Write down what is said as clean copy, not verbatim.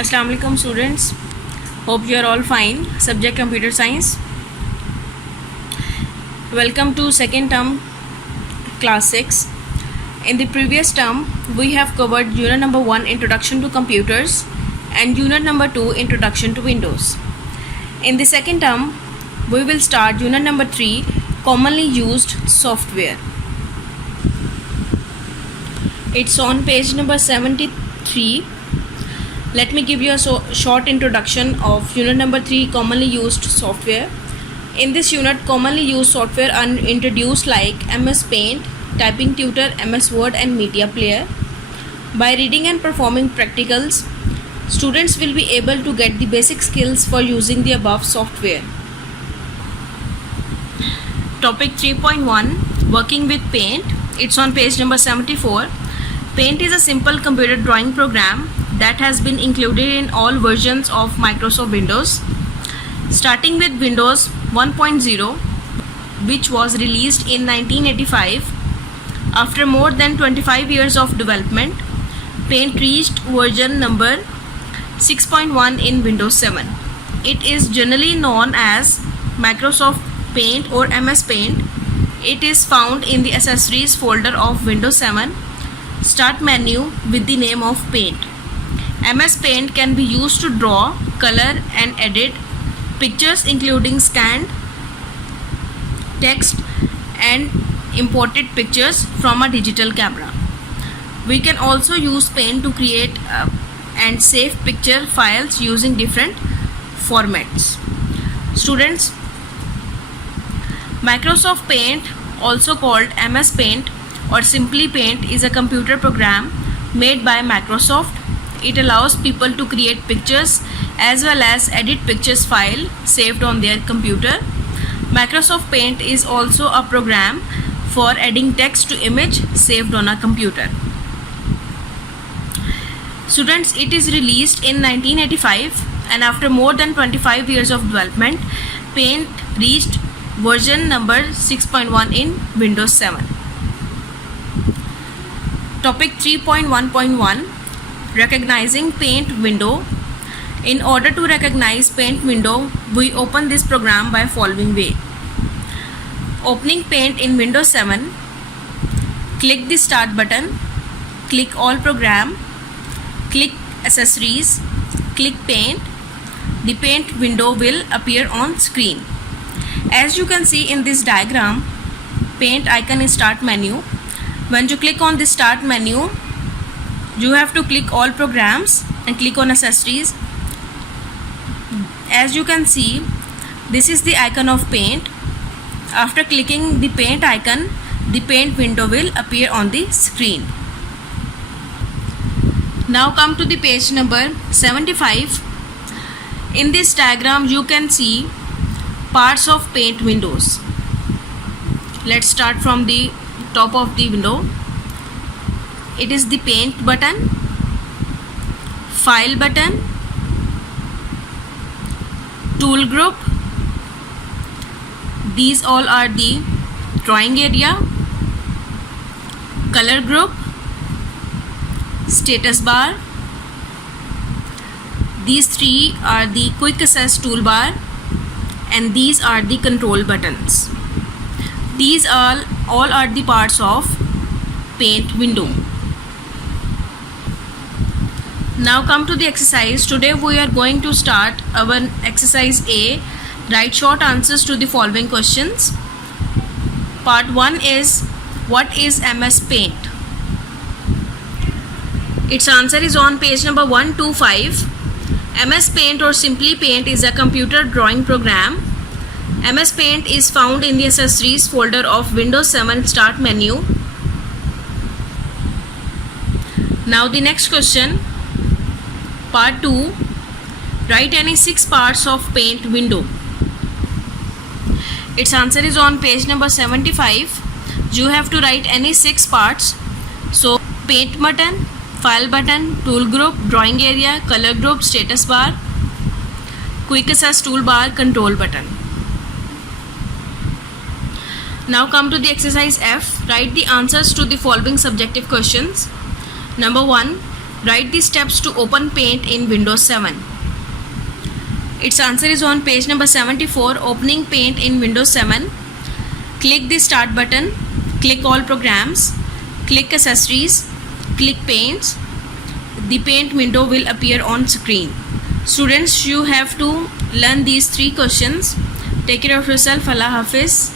Assalamu alaikum students. Hope you are all fine. Subject Computer Science. Welcome to second term class 6. In the previous term we have covered unit number 1 Introduction to Computers and unit number 2 Introduction to Windows. In the second term we will start unit number 3 Commonly Used Software. It's on page number 73. Let me give you a short introduction of unit number 3 Commonly Used Software. In this unit, commonly used software are introduced like MS Paint, Typing Tutor, MS Word and Media Player. By reading and performing practicals, students will be able to get the basic skills for using the above software. Topic 3.1 Working with Paint. It's on page number 74. Paint is a simple computer drawing program that has been included in all versions of Microsoft Windows, starting with Windows 1.0, which was released in 1985. After more than 25 years of development, Paint reached version number 6.1 in Windows 7. It is generally known as Microsoft Paint or MS Paint. It is found in the Accessories folder of Windows 7 Start menu with the name of Paint. MS Paint can be used to draw, color and edit pictures including scanned text and imported pictures from a digital camera. We can also use Paint to create and save picture files using different formats. Students, Microsoft Paint, also called MS Paint or simply Paint, is a computer program made by Microsoft. It allows people to create pictures as well as edit pictures file saved on their computer. Microsoft Paint is also a program for adding text to image saved on a computer. Students, it is released in 1985 and after more than 25 years of development, Paint reached version number 6.1 in Windows 7. Topic 3.1.1 Recognizing Paint Window. In order to recognize Paint window, we open this program by following way. Opening Paint in Windows 7, click the Start button, click All Program, click Accessories, click Paint. The Paint window will appear on screen. As you can see in this diagram, Paint icon is Start menu. When you click on the Start menu, you have to click All Programs and click on Accessories. As you can see, this is the icon of Paint. After clicking the Paint icon, the Paint window will appear on the screen. Now come to the page number 75. In this diagram, you can see parts of Paint windows. Let's start from the top of the window. It is the Paint button, File button, Tool group. These all are the Drawing area, Color group, Status bar. These three are the Quick Access toolbar and these are the Control buttons. These all are the parts of Paint window. Now come to the exercise. Today we are going to start our exercise A. Write short answers to the following questions. Part 1 is, what is MS Paint? Its answer is on page number 125. MS Paint or simply Paint is a computer drawing program. MS Paint is found in the Accessories folder of Windows 7 Start menu. Now the next question. Part 2. Write any 6 parts of Paint window. Its answer is on page number 75. You have to write any 6 parts. So Paint button, File button, Tool group, Drawing area, Color group, Status bar, Quick Access toolbar, Control button. Now come to the exercise F. Write the answers to the following subjective questions. Number 1. Write the steps to open Paint in Windows 7. Its answer is on page number 74, opening Paint in Windows 7. Click the Start button, click All Programs, click Accessories, click Paints. The Paint window will appear on screen. Students, you have to learn these 3 questions. Take care of yourself. Allah Hafiz.